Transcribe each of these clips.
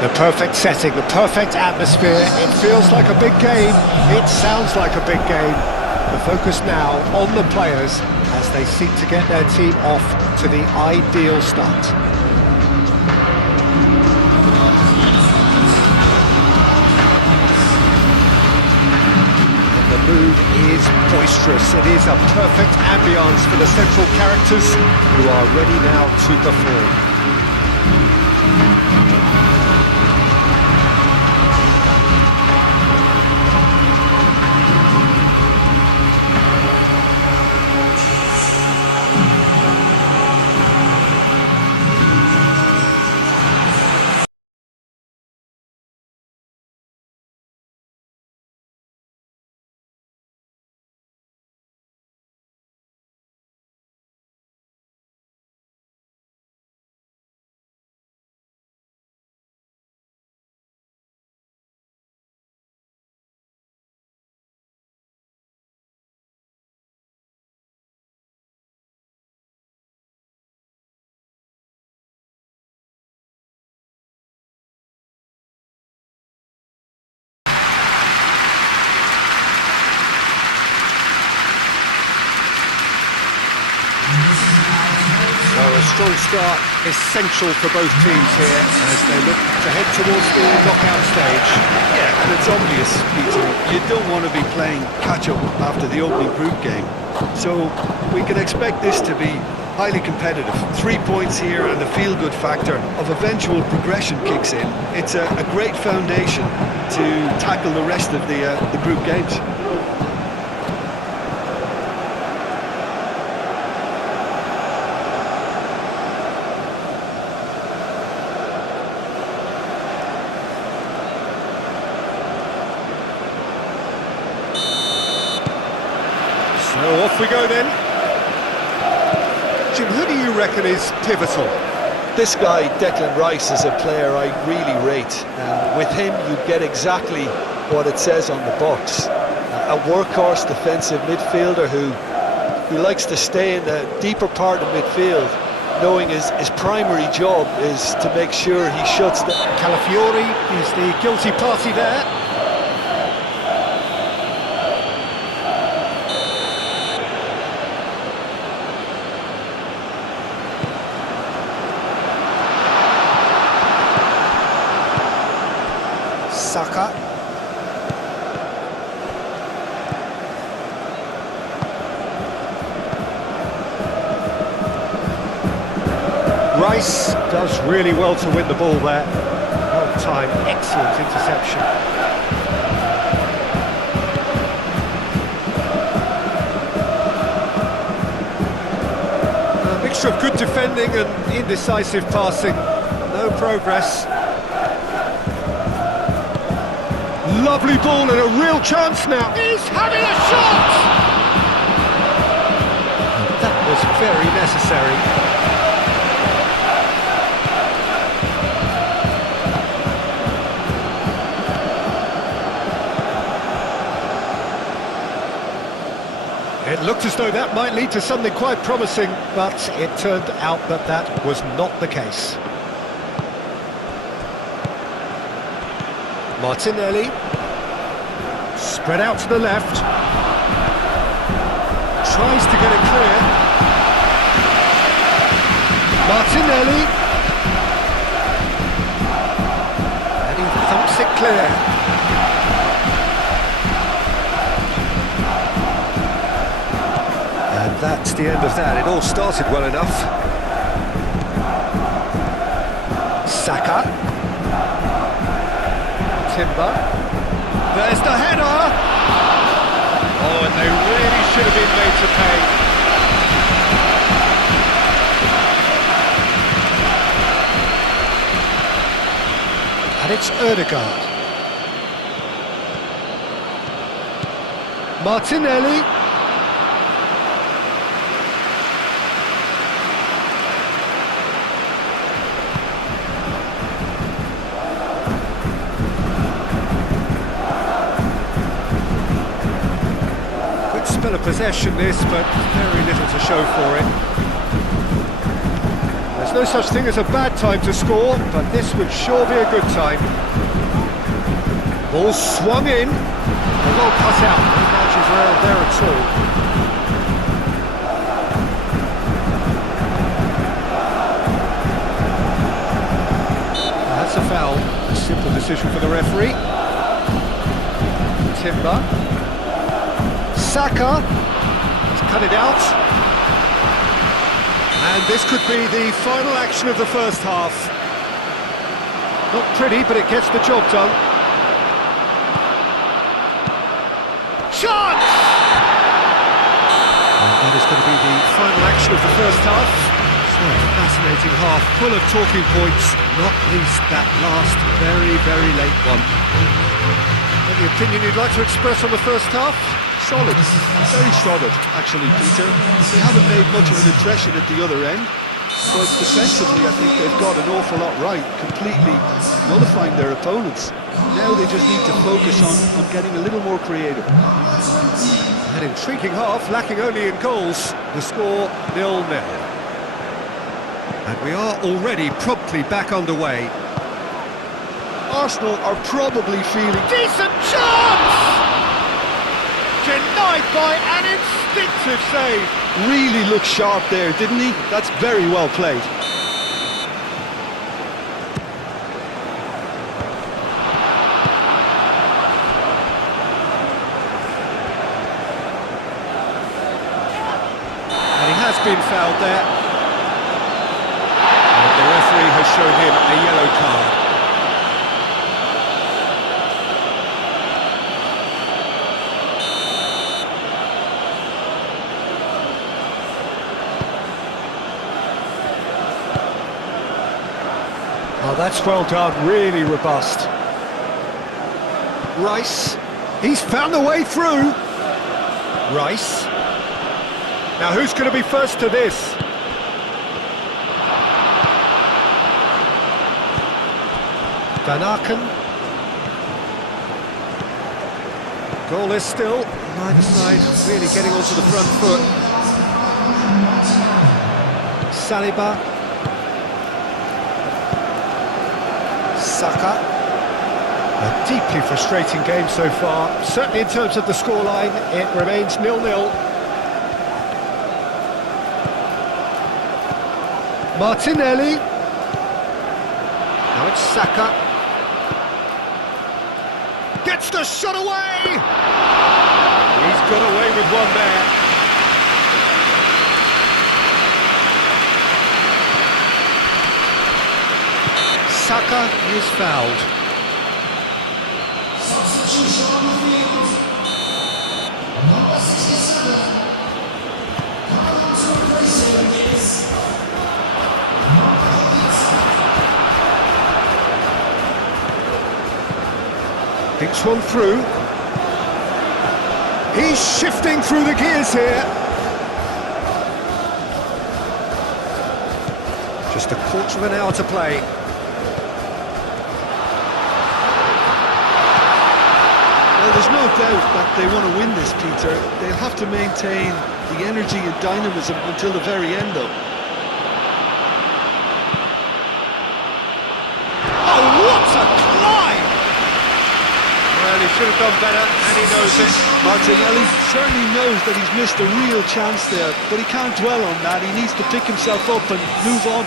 The perfect setting, the perfect atmosphere. It feels like a big game. It sounds like a big game. The focus now on the players as they seek to get their team off to the ideal start. And the mood is boisterous. It is a perfect ambience for the central characters who are ready now to perform. So a strong start, essential for both teams here as they look to head towards the knockout stage. Yeah, and it's obvious, Peter, you don't want to be playing catch-up after the opening group game. So we can expect this to be highly competitive. 3 points here and the feel-good factor of eventual progression kicks in. It's a great foundation to tackle the rest of the group games. So off we go then. Jim, who do you reckon is pivotal? This guy, Declan Rice, is a player I really rate. With him, you get exactly what it says on the box. A workhorse defensive midfielder who likes to stay in the deeper part of midfield, knowing his primary job is to make sure he shuts the... Calafiori is the guilty party there. Saka. Rice does really well to win the ball there. Well timed, excellent interception. A mixture of good defending and indecisive passing. No progress. Lovely ball and a real chance now. He's having a shot! That was very necessary. It looked as though that might lead to something quite promising, but it turned out that that was not the case. Martinelli. Spread out to the left. Tries to get it clear. Martinelli. And he thumps it clear. And that's the end of that. It all started well enough. Saka. Timber. There's the header! Oh, and they really should have been made to pay. And it's Ødegaard. Martinelli. Spell of possession this, but very little to show for it. The There's no such thing as a bad time to score, but this would sure be a good time. Ball swung in. A well cut out. No margins around there at all. That's a foul. A simple decision for the referee. Timber. Saka. He's cut it out. And this could be the final action of the first half. Not pretty, but it gets the job done. Chance! And that is going to be the final action of the first half. So fascinating half, full of talking points, not least that last very, very late one. Any opinion you'd like to express on the first half? Solid, very solid, actually, Peter. They haven't made much of an impression at the other end, but defensively I think they've got an awful lot right, completely nullifying their opponents. Now they just need to focus on getting a little more creative. An intriguing half, lacking only in goals. The score 0-0. And we are already promptly back underway. Arsenal are probably feeling... Decent chance! Denied by an instinctive save. Really looked sharp there, didn't he? That's very well played. And he has been fouled there. And the referee has shown him a yellow card. Oh, that's well done, really robust. Rice, he's found a way through. Rice. Now who's going to be first to this? Van Aken. Goalless still, neither side really getting onto the front foot. Saliba. Saka. A deeply frustrating game so far. Certainly in terms of the scoreline, it remains 0-0. Martinelli. Now it's Saka. Gets the shot away! He's got away with one there. Saka is fouled. Thinks one through. He's shifting through the gears here. Just a quarter of an hour to play. Well, there's no doubt that they want to win this, Peter. They'll have to maintain the energy and dynamism until the very end, though. Oh, what a climb! Well, he should have done better, and he knows it. Martinelli certainly knows that he's missed a real chance there, but he can't dwell on that. He needs to pick himself up and move on.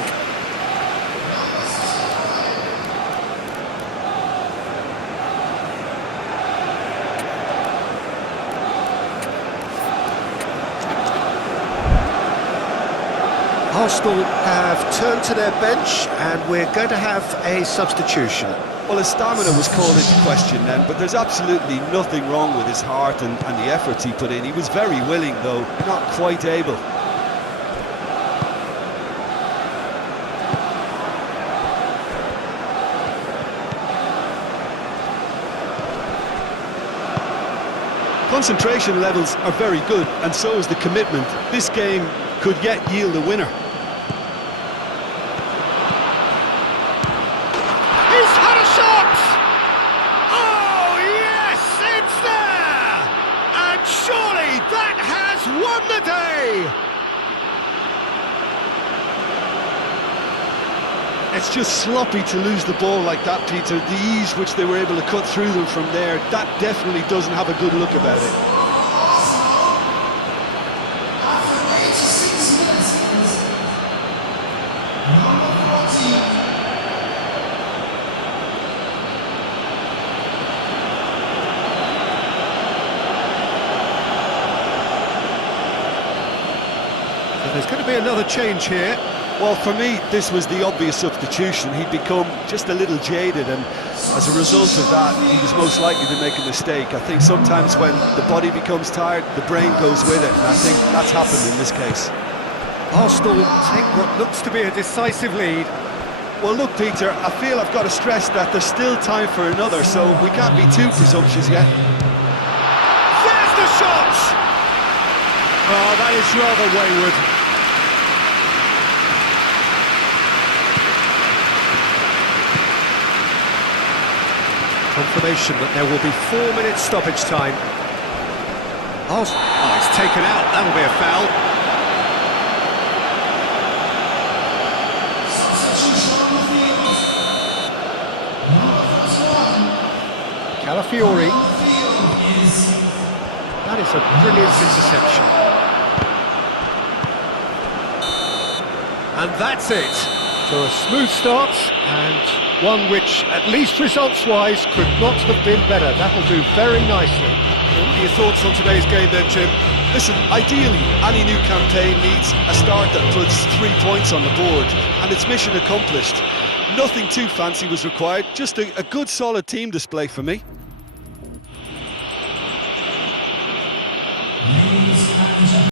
Arsenal have turned to their bench, and we're going to have a substitution. Well, his stamina was called into question then, but there's absolutely nothing wrong with his heart and the efforts he put in. He was very willing, though, not quite able. Concentration levels are very good, and so is the commitment. This game could yet yield a winner. He's had a shot! Oh, yes, it's there! And surely that has won the day! It's just sloppy to lose the ball like that, Peter. The ease which they were able to cut through them from there, that definitely doesn't have a good look about it. There's going to be another change here. Well, for me, this was the obvious substitution. He'd become just a little jaded, and as a result of that, he was most likely to make a mistake. I think sometimes when the body becomes tired, the brain goes with it, and I think that's happened in this case. Arsenal take what looks to be a decisive lead. Well, look, Peter, I feel I've got to stress that there's still time for another, so we can't be too presumptuous yet. There's the shot! Oh, that is rather wayward. Confirmation that there will be 4 minutes stoppage time. Oh, it's taken out. That'll be a foul. Calafiori. That is a brilliant interception. And that's it. So a smooth start, and one which, at least results-wise, could not have been better. That'll do very nicely. What are your thoughts on today's game then, Jim? Listen, ideally, any new campaign needs a start that puts 3 points on the board, and it's mission accomplished. Nothing too fancy was required, just a good solid team display for me.